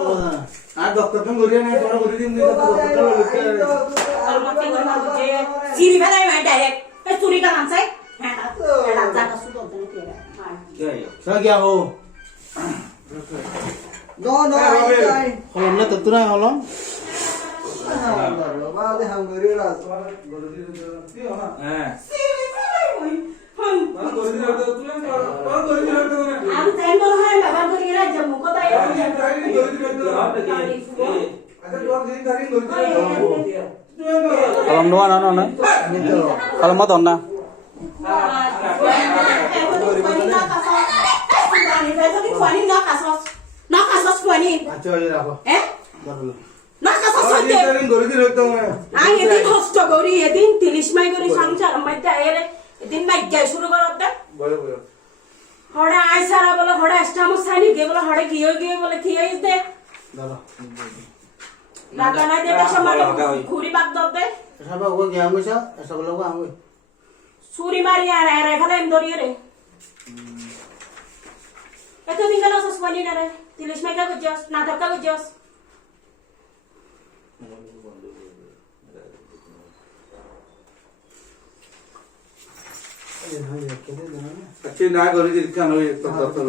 আর doctor phone করিয়া না তোরা করে দিন সিরি ফেলাই ভাই ডাইরেক্ট এই চুরি কা কানসাই হ্যাঁ এটা জায়গা সুতো দেন কি সা গিয়া হো No, ai. হলম না তো না হলম Ba de ham gori ra. হ্যাঁ সিরি ফেলাই ওই হন মানে করে দিলে তো তুই আর করে দিলে তো না আমি তাই বল হয় ব্যবহার করি না জম্মু কোথায় করে দিলে তো আচ্ছা তোর দিন কারিং করে দিলে Kalau doa nana, kalau mau tonna. আচ্ছা এই রাখো Karing gori di rekto na. Bolo bolo. সব ওগো গিয়া মইছা সব লোক আমই Suri Maria era এখানে এম দরিয়ে এত দিন কেন সসপানি না রে তিলিশ মাইকা গজস না দরকা গজস আচ্ছা না করে দিল কেন ওই তো তো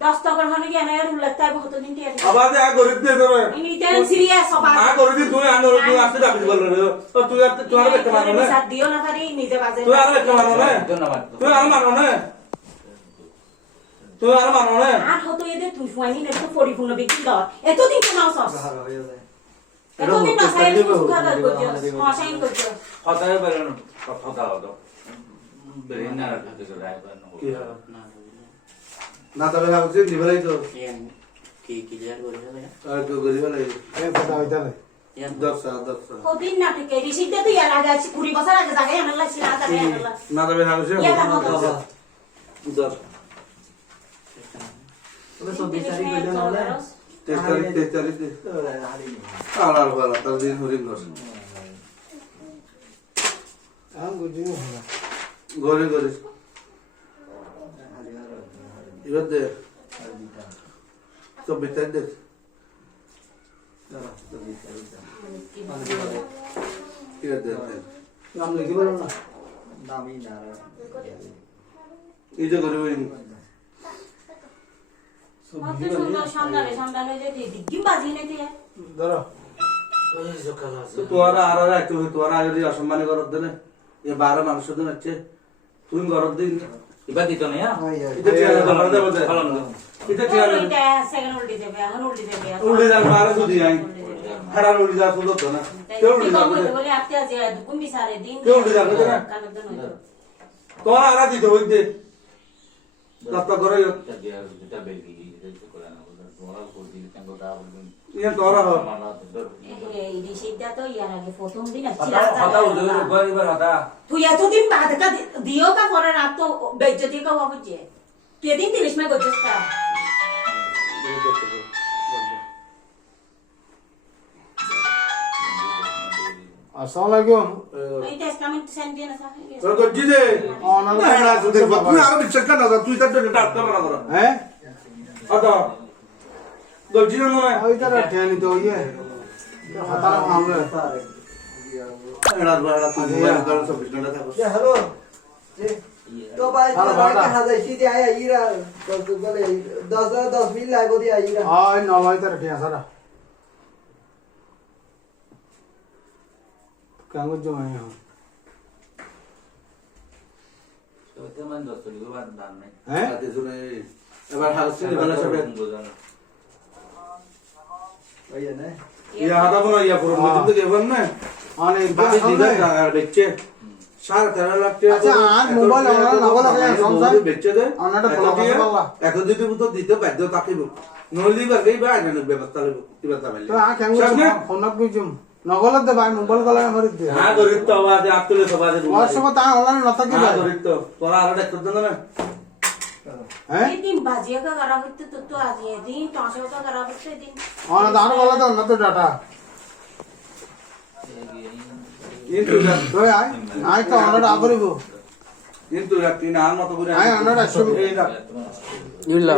10 টাকার হনে কি না এর লাগতা বহুত দিন টিয়া আবার আ করে দিতে তো ইনি তেন সিরিয়াস সবা আ করে দি তুই আনো তুই আসতে দাবি বল রে তো তুই আর বেটা মানো না সাথ দিও না খালি নিজে বাজে তুই আর বেটা মানো না তুই আর মানো না তুই আর মানো না আর হতো এদে তুই ফুয়ানি না তো পরিপূর্ণ বিক্রি দর এত দিন কেন সস এত দিন না সাইড সুখা দর গজস মাসাইন গজস কথায় বলেন কথা হতো ব্রেন না রাখতে করে রাখবেন না তবে ভাবছি নিবলাই তো কি ক্লিয়ার করে দেবে আর কেউ গরিব নাই এ কথা হইতা না দর্শা কদিন না থেকে রিসিট দে তুই আর আগে 20 বছর আগে জায়গায় আনলা ছিল না জায়গায় আনলা না তবে ভাবছি ইয়া কাম তো দর Bolo so bisari koi na na. 43 আর ভালো তার দিন হরিণ গস Am gori na. গরি গরি এবার দে তো বেটার দে এবার দে Nam lagi bolo na. Nami na. এই যে গরি ওই অত সুন্দর সন্ধানে যে দিগিম বাজি নাই তুই Daro. তো তোরা আর আর একটু তোরা যদি অসম্মানী করত দেনে এ 12 মানুষের দিন আছে তুই করত দিন ইবা দিত না Ai ai. এটা ঠিক আছে ভালো দে বলতে ভালো এটা ঠিক আছে ওইটা সেকেন্ড উল্টি দেবে এখন উল্টি দেবে উল্টে যার মারে যদি আই হারার উল্টে যা শুধু তো না কেউ উল্টে যাবে বলে আপনি আজ কুম্বি সারে দিন কেউ উল্টে যাবে না কানের দিন হইতো তোরা আর দিতে হই দে রাস্তা করে এটা দিয়া এটা বেলকি এটা করে না তোরা করে দিলে কেন কথা বলবেন ইয়া তোরা হ এই রিসিটটা তো ইয়ার আগে প্রথম দিন কথা বলতে গরিবার কথা তুই এতদিন বাদ কা দিও কা পরে রাত তো বেজ্জতি কা হবো যে কে দিন 30 মে গজস কা Assalamualaikum. এই টেস্টামেন্ট সেন্ড দিয়ে না সাথে তোরা গজ্জি দে না না তুই আর বিশ্বাস কর না তুই তার জন্য ডাক্তার না কর Eh? আদা গজ্জি না না Ai tara tiani to ye. Hatara hamle. এড়া বড়া তুই মোবাইল কর সব ঘন্টা থাকো Yeah, hello. तो भाई कहा जाए सीधे आया हीरा तो बोले 10 मिल लाइव दिया हीरा हां ना भाई तर क्या सारा कांगो जो है यहां তো তেমন দস্ত লিখো বাদ দান নাই हैं আতে শুনে এবার হাসি ভালো সবে भैया ने ইয়া হাতা বনা ইয়া পুরো মধ্যে থেকে বল না आने বাকি দিদা টাকা বেচছে 13.5 লাখ টাকা আচ্ছা আর মোবাইল আমরা নগদ লাগে সংসার বেচছে দে আনাটা তোলা পাল্লা এখন যদি তো দিতে বাধ্য থাকিব নলি বাগেই বা আইনা ব্যবস্থা লইব কিবা তাইলে তো আ কেন ফোন আপ কইছুম নগদ দে ভাই মোবাইল গলা হরি দে হ্যাঁ গরিব তো আওয়াজ আপলে সবাই হোয়াটসঅ্যাপ তা অনলাইন নতা কি হ্যাঁ গরিব তো তোরা আর ডাক্তার দেন না हैं এই দিন বাজিয়া কা করা হইতো তো আজ এই দিন টাসও কা করা হইতো দিন और दान गला तो न तो डाटा কিন্তু তো আই তো অনলাইন আপরিব কিন্তু রাতি না আর মত করে আই অনলাইন আসবে এই না ಇಲ್ಲ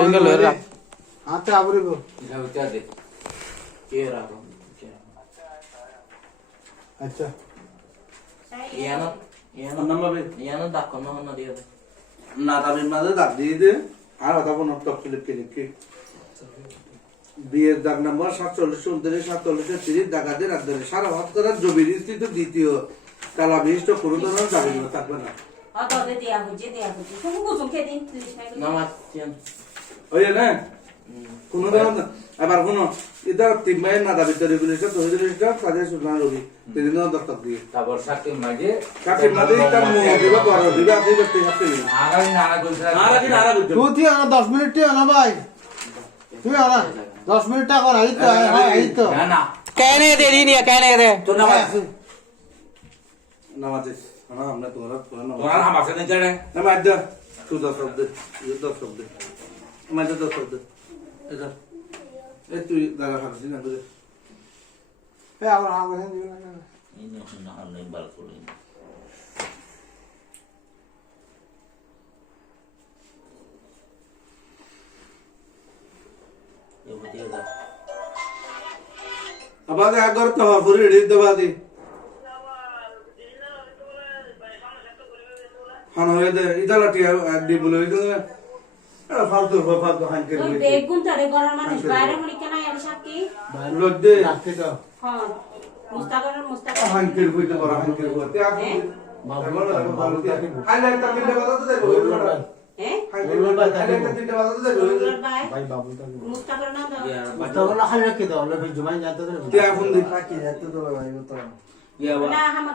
ಹಿಂಗೆಲ್ಲ হাতে আবরিব এটা হচ্ছে দে কে রাখো আচ্ছা ইয়ানো নাম্বার ইয়ানো ডাক কোন না দিও না দাবির মাঝে দাগ দিয়ে দে আর কথা বলো টপ লিখে লিখে বিয়ের দাগ নাম্বার 47 ডাকাতে রাখবেন সারা ভাত করার জমির স্থিত দ্বিতীয় কালা বিশিষ্ট কোনো ধরনের দাবি থাকবে না অততে দিয়া হচ্ছে তুমি বুঝুন কে দিন প্লিজ নামাজ চেন ওই না কোনো ধরনের আবার কোনো ইদার তিন মায়ের না দাবি তৈরি করেছে তৈরি করেছে কাজে সুনা রবি তিন দিন দত্তক দিয়ে তারপর সাকিব মাঝে কাকে মাঝে তার মুখ দিবা বড় দিবা আপনি করতে হাতে নেই আগাই নারা কইছ নারা করতে তুই আনা 10 মিনিট না ভাই তুই আনা 10 মিনিট টাকা কর এই তো না না कहने दे दी नहीं कहने दे তো নামাজ নামাজ না আমরা তোরা তোরা তোরা হামাসে দেন জানে নামাজ দে তুই দশ শব্দ দশ শব্দ নামাজ দশ শব্দ এটা এই তুই দাদা হাসি না তোরে এই আমার হাতে দিও না এই না নাই বাল করে এবারে দা আবার আগর তো পুরি রেডি দেবা দি হান হয়ে দে ইদালা টিয়া দি বলে দিতে না ফালতু হানকে ওই বেগুন তারে গরার মানুষ বাইরে মনি কেন এর সাথে লোক দে রাখতে দাও হ্যাঁ মুস্তাকার হানকে কইতে বড় হানকে কইতে আপনি হাইলাইট তা তিনটা কথা তো দেখো হ্যাঁ হাইলাইট তা তিনটা কথা তো দেখো ভাই ভাই বাবু তা মুস্তাকার না দাও মুস্তাফা খালি রাখতে দাও লে জমাই জানতে দে কে এখন দি বাকি যেতে তো ভাই তো ইয়া না হামাকা